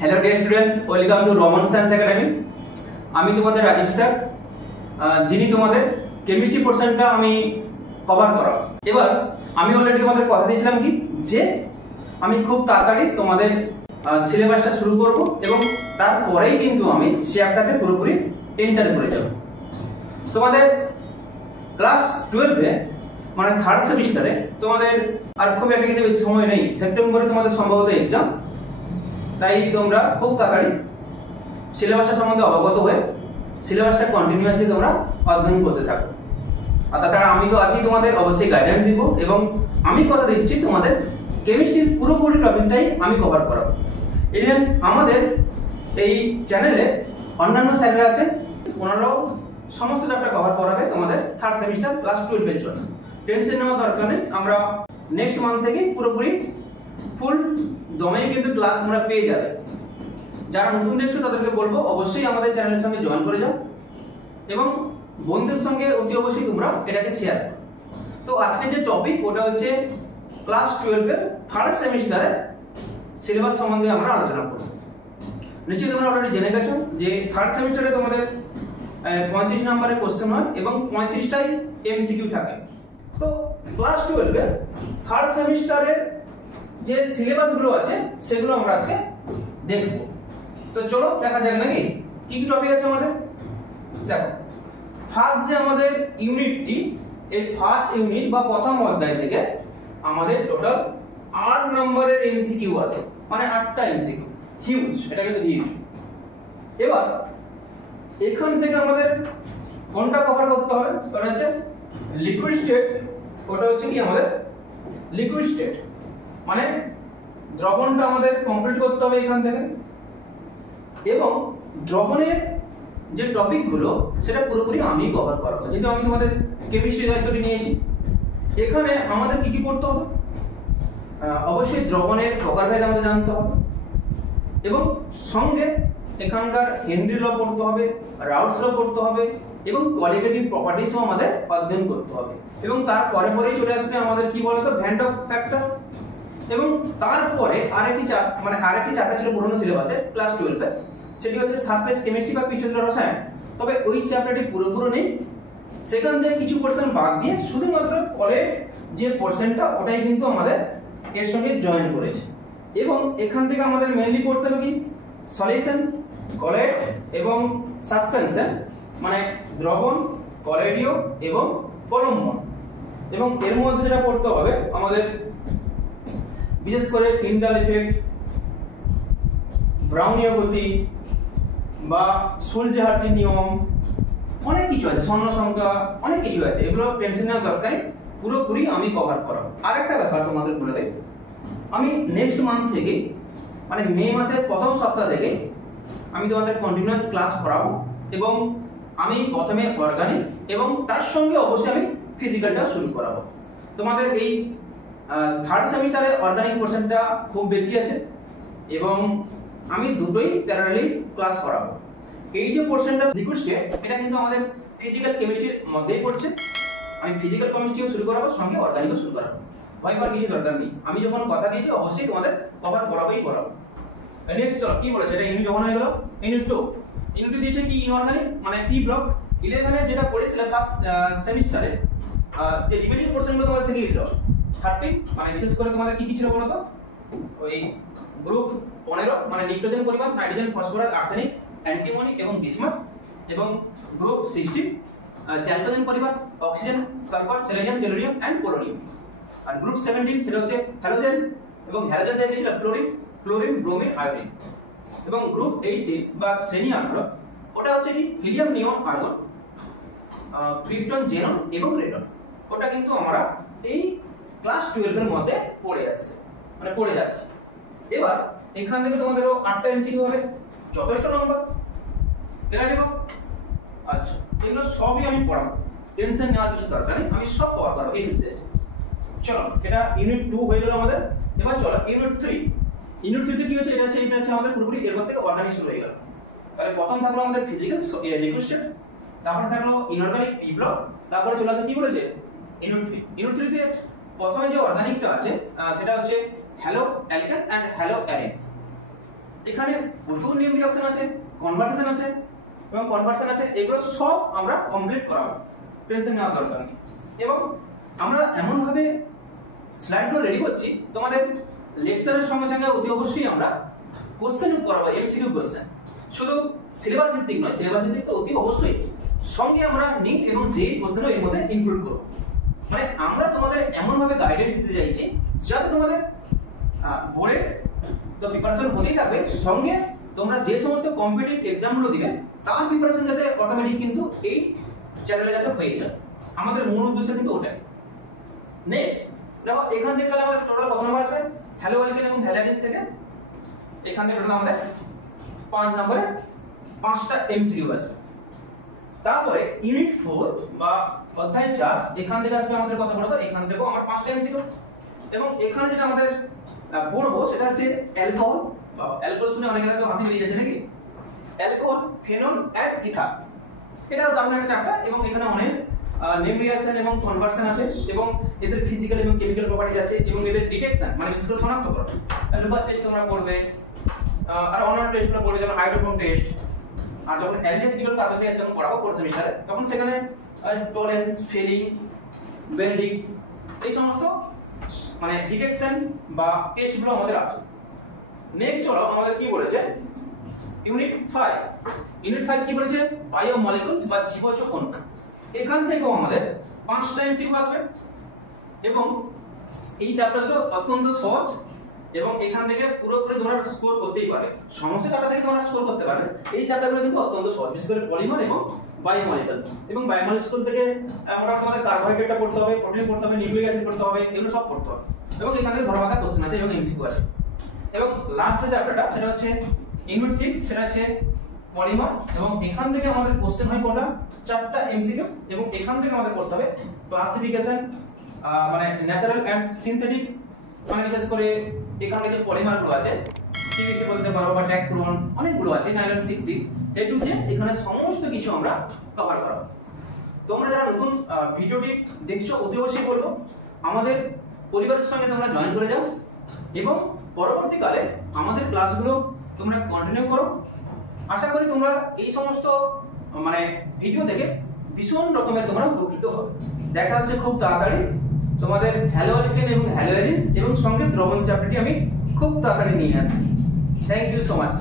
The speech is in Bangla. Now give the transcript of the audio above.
Hello dear students, welcome to Raman science academy. আমি তোমাদের রাজীব স্যার, যিনি তোমাদের কেমিস্ট্রি পোর্শনটা আমি কভার করা। এবার আমি অলরেডি তোমাদের কথা দিয়েছিলাম কি যে আমি খুব তাড়াতাড়ি তোমাদের সিলেবাসটা শুরু করব এবং তারপরেই কিন্তু আমি চ্যাপ্টারতে পুরোপুরি এন্টার করে যাব। তোমাদের ক্লাস 12-এ মানে থার্ড সেমিস্টারে তোমাদের আর খুব একটা কিন্তু বেশি সময় নেই, সেপ্টেম্বরে তোমাদের সম্ভবত এক্সাম। তাই তোমরা খুব তাড়াতাড়ি সিলেবাসের সম্বন্ধে অবগত হয়ে সিলেবাসটা কন্টিনিউয়াসলি তোমরা অধ্যয়ন করতে থাকো। আর তাছাড়া আমি তো আছি তোমাদের, অবশ্যই গাইডেন্স দিব এবং আমি কথা দিচ্ছি তোমাদের কেমিস্ট্রির পুরোপুরি টপিকটাই আমি কভার করাবো। ইভেন আমাদের এই চ্যানেলে অন্যান্য স্যাররা আছে, ওনারাও সমস্ত চ্যাপ্টার কভার করাবে তোমাদের থার্ড সেমিস্টার ক্লাস 12-এর জন্য। টেনশন নেওয়ার দরকার নেই, আমরা নেক্সট মান্থ থেকে পুরোপুরি ফুল দমেই কিন্তু ক্লাস তোমরা পেয়ে যাবে। যারা নতুন দেখছো তাদেরকে বলবো অবশ্যই আমাদের চ্যানেলের সঙ্গে জয়েন করে যাও এবং বন্ধুদের সঙ্গে অতি অবশ্যই তোমরা এটাকে শেয়ার করো। তো আজকে যে টপিক ওটা হচ্ছে ক্লাস 12-এর থার্ড সেমিস্টারে সিলেবাস সম্বন্ধে আমরা আলোচনা করব। নিশ্চয়ই তোমরা অলরেডি জেনে গেছো যে থার্ড সেমিস্টারে তোমাদের 35 নম্বরের কোশ্চেন হয় এবং 35টাই এমসিকিউ থাকে। তো ক্লাস 12-এর থার্ড সেমিস্টারের যে সিলেবাসগুলো আছে সেগুলো আমরা আজকে দেখব। তো চলো দেখা যাক নাকি কি কি টপিক আছে আমাদের। দেখো, ফার্স্ট যে আমাদের ইউনিটটি, এই ফার্স্ট ইউনিট বা প্রথম অধ্যায় থেকে আমাদের টোটাল 8 নম্বরের এমসিকিউ আছে, মানে 8টা এমসিকিউ, হিউজ, এটা কিন্তু হিউজ। এবার এখান থেকে আমাদের কোনটা কভার করতে হবে, ওটা হচ্ছে লিকুইড স্টেট। ওটা হচ্ছে কি আমাদের লিকুইড স্টেট, মানে দ্রবণটা আমাদের কমপ্লিট করতে হবে এখান থেকে। এবং দ্রবণের যে টপিকগুলো সেটা পুরোপুরি আমি কভার করাবো, যেহেতু আমি তোমাদের কেমিস্ট্রি দায়িত্বটি নিয়েছি। এখানে আমাদের কি কি পড়তে হবে, অবশ্যই দ্রবণের প্রকারভেদ আমাদের জানতে হবে এবং সঙ্গে এখানকার হেনরি ল পড়তে হবে, রাউলস ল পড়তে হবে এবং কোয়ালিটেটিভ প্রপার্টিসও আমাদের অধ্যয়ন করতে হবে। এবং তারপরে পরেই চলে আসবে আমাদের কি বলতো ভ্যান ডক ফ্যাক্টর। এবং তারপরে আরেকটি চ্যাপ্টার ছিল পুরনো সিলেবাসে ক্লাস 12-এ, সেটি হচ্ছে সারফেস কেমিস্ট্রি বা পৃষ্ঠতল রসায়ন। তবে ওই চ্যাপ্টারটি পুরোপুরি নেই, সেখান থেকে কিছু পোর্শন বাদ দিয়ে শুধুমাত্র কলেট যে পোর্শনটা ওটাই কিন্তু আমাদের এর সঙ্গে জয়েন করেছে। এবং এখান থেকে আমাদের মেইনলি পড়তে হবে কি সলিউশন, কলেট এবং সাসপেনশন, মানে দ্রবণ, কলেডীয় এবং প্রলম্বন। এবং এর মধ্যে যেটা পড়তে হবে আমাদের বিশেষ করে টিন্ডাল ইফেক্ট, ব্রাউনীয় গতি বা সোলজাহার্জির নিয়ম, অনেক কিছু আছে, স্বর্ণ সংখ্যা, অনেক কিছু আছে। এগুলো টেনশন নেওয়ার দরকার নেই, পুরোপুরি আমি কভার করাবো। আরেকটা ব্যাপার তোমাদের বলে দেই, আমি নেক্সট মান্থ থেকে মানে মে মাসের প্রথম সপ্তাহ থেকে আমি তোমাদের কন্টিনিউয়াস ক্লাস করাবো এবং আমি প্রথমে অর্গানিক এবং তার সঙ্গে অবশ্যই আমি ফিজিক্যালটা শুরু করাবো। তোমাদের এই থার্ড সেমিস্টারে অর্গানিক পোর্শনটা খুব বেশি আছে এবং আমি দুটোই প্যারালালি ক্লাস করাবো। এই যে পোর্শনটা লিকুইড স্টেট, এটা কিন্তু আমাদের ফিজিক্যাল কেমিস্ট্রির মধ্যেই পড়ছে। আমি ফিজিক্যাল কেমিস্ট্রিও শুরু করাবো, সঙ্গে অর্গানিকও শুরু করাবো। ভয় পাওয়ার কিছু দরকার নেই, আমি যখন কথা দিয়েছি অবশ্যই তোমাদের কভার করাবোই করাবো। নেক্সট চলো কি বলেছে, এটা ইউনিট 1 হয়ে গেল। ইউনিট 2 দিয়েছে কি ইনঅর্গানিক মানে পি ব্লক। 11-এ যেটা পড়েছিলাম ফার্স্ট সেমিস্টারে, যে রিমেনিং পোর্শনগুলো তোমাদের থেকে গেছিল 30, মানে বিশেষ করে তোমাদের কি কি ছিল বলো তো, ওই গ্রুপ 15 মানে নিউট্রোজেন পরিমাণ, নাইট্রোজেন, ফসফরাস, আর্সেনিক, অ্যান্টিমনি এবং বিসমাথ। এবং গ্রুপ 16 চ্যান্টোজেন পরিমাণ, oxygen, sulphur, selenium, tellurium and polonium. আর গ্রুপ 17 সেটা হচ্ছে হ্যালোজেন, এবং হ্যালোজেন থেকে ছিল ফ্লোরিন, ক্লোরিন, ব্রোমিন, আয়োডিন। এবং গ্রুপ 18 বা শ্রেণী 18 ওটা হচ্ছে কি helium, neon, argon, krypton, xenon এবং রেডন। ওটা কিন্তু আমরা এই ক্লাস 12-এর মধ্যে পড়ে আসছে, মানে পড়ে যাচ্ছে। এবার এখান থেকে তোমাদেরও 8টা এমসিকিউ হবে, যথেষ্ট নম্বর। দেখো আচ্ছা, এগুলো সবই আমি পড়াবো, টেনশন নেওয়ার কিছু দরকার নেই, আমি সব কভার করব এই বিষয়ে। চলো, এটা ইউনিট 2 হয়ে গেল আমাদের। এবার চলো ইউনিট 3। ইউনিট 3 তে কি হচ্ছে, এটা হচ্ছে আমাদের পুরোপুরি এরপর থেকে অর্গানিক শুরু হয়ে গেল। তাহলে প্রথম থাকলো আমাদের ফিজিক্যাল লিকুইড স্টেট, তারপর থাকলো ইনঅর্গানিক পি ব্লক, তারপরে চলে আসে কি বলেছে ইউনিট 3। ইউনিট 3 তে প্রথমে যে অর্গানিকটা আছে সেটা হচ্ছে হ্যালো অ্যালকেন এন্ড হ্যালো অ্যারিনস। এখানে প্রচুর নিয়ম রিঅ্যাকশন আছে, কনভার্সেশন আছে এবং কনভার্সন আছে, এগুলো সব আমরা কমপ্লিট করাবো, টেনশন নেওয়ার দরকার নেই। এবং আমরা এমন ভাবে স্লাইডগুলো রেডি করছি, তোমাদের লেকচারের সঙ্গে সঙ্গে অতি অবশ্যই আমরা কোশ্চেন করাবো, এমসিকিউ কোশ্চেন। শুধু সিলেবাস ভিত্তিক নয়, সিলেবাস ভিত্তিক তো অতি অবশ্যই, সঙ্গে আমরা নিট এবং জেই কোশ্চেনও এর মধ্যে ইনক্লুড করব। মানে আমরা তোমাদের এমন ভাবে গাইডেন্স দিতে চাইছি যাতে তোমাদের বোর্ডে তো প্রিপারেশন হতেই থাকবে, সঙ্গে তোমরা যে সমস্ত কম্পিটিটিভ এক্সামগুলো দিবে তার প্রিপারেশন যাতে অটোমেটিক কিন্তু এই চ্যানেলে যাতে হয়ে যায়, আমাদের মূল উদ্দেশ্য কিন্তু ওটাই। নেক্সট দেখো, এখান থেকে তাহলে আমাদের টোটাল কত নম্বর আসবে? হ্যালো অ্যালকেন এবং হ্যালোজেন্স থেকে এখান থেকে টোটাল আমাদের 5 নম্বরে 5টা এমসিকিউ আসবে। তারপরে ইউনিট 4 বা অধ্যায় 4 এখান থেকে আসবে আমাদের কত বলতো? এখান থেকেও আমার 5টা এমসিকিউ। এবং এখানে যেটা আমাদের পড়বো সেটা হচ্ছে অ্যালকোহল। অ্যালকোহল শুনে অনেকের তো হাসি বেরিয়ে যাচ্ছে নাকি? অ্যালকোহল, ফেনল এন্ড ইথার, এটাও দারুণ একটা চ্যাপ্টার। এবং এখানে অনেক নেম রিঅ্যাকশন এবং কনভার্সন আছে, এবং এদের ফিজিক্যাল এবং কেমিক্যাল প্রপার্টিজ আছে, এবং এদের ডিটেকশন মানে বিশেষ করে শনাক্তকরণ, লুকাস টেস্ট তোমরা করবে, আর অন্যান্য টেস্টগুলো পড়বে যেমন হাইড্রোফোম টেস্ট। আর যখন অ্যালজেব্রিক্যাল কাজগুলো আছে যখন পড়াবো কোর্স সেমিস্টারে, তখন সেখানে টলারেন্স, ফেলিং, বেনেডিক্ট এই সমস্ত মানে ডিটেকশন বা টেস্টগুলো আমাদের আছে। নেক্সট হলো আমাদের কি বলেছে ইউনিট 5। ইউনিট 5 কি বলেছে? বায়োমলিকুলস বা জীবজ অণু। এখান থেকেও আমাদের 5টা এমসিকিউ আসবে, এবং এই চ্যাপ্টারগুলো অত্যন্ত সহজ, এবং এখান থেকে পুরোপুরি তোমরা স্কোর করতেই পারবে। সমস্ত চ্যাপ্টার থেকে তোমরা স্কোর করতে পারবে, এই চ্যাপ্টারগুলো কিন্তু অত্যন্ত সহজ, বিশেষ করে পলিমার এবং বায়োমলিকুলস। এবং বায়োমলিকুলস থেকে আমরা তোমাদের কার্বোহাইড্রেটটা পড়তে হবে, প্রোটিন পড়তে হবে, নিউক্লিক অ্যাসিড পড়তে হবে, এগুলো সব পড়তে হবে। এবং এখান থেকে ধরবাধা কোশ্চেন আছে এবং এমসিকিউ আছে। এবং লাস্ট যে চ্যাপ্টারটা সেটা হচ্ছে ইউনিট 6, সেটা হচ্ছে পলিমার। এবং এখান থেকে আমাদের কোশ্চেন হয় কোনটা? 4টা এমসিকিউ। এবং এখান থেকে আমাদের করতে হবে ক্লাসিফিকেশন, মানে ন্যাচারাল এন্ড সিনথেটিক, মানে বিশেষ করে এখান থেকে পলিমারগুলো আছে, সিবিসি বলতে পারো বা ট্যাক্রোন, অনেকগুলো আছে, 9166 এ টু জেড, এখানে সমস্ত কিছু আমরা কভার করাবো। তোমরা যারা নতুন ভিডিওটি দেখছো অতি অবশ্যই বলবো আমাদের পরিবারের সঙ্গে তোমরা জয়েন করে যাও, এবং পরবর্তীকালে আমাদের ক্লাসগুলো তোমরা কন্টিনিউ করো। আশা করি তোমরা এই সমস্ত মানে ভিডিও দেখে ভীষণ রকমের তোমরা উপকৃত হবে। দেখা হচ্ছে খুব তাড়াতাড়ি তোমাদের হ্যালো অ্যালকেন এবং হ্যালোজেন্স এবং সঙ্গে দ্রবণ চ্যাপ্টারটি আমি খুব তাড়াতাড়ি নিয়ে আসছি। Thank you so much.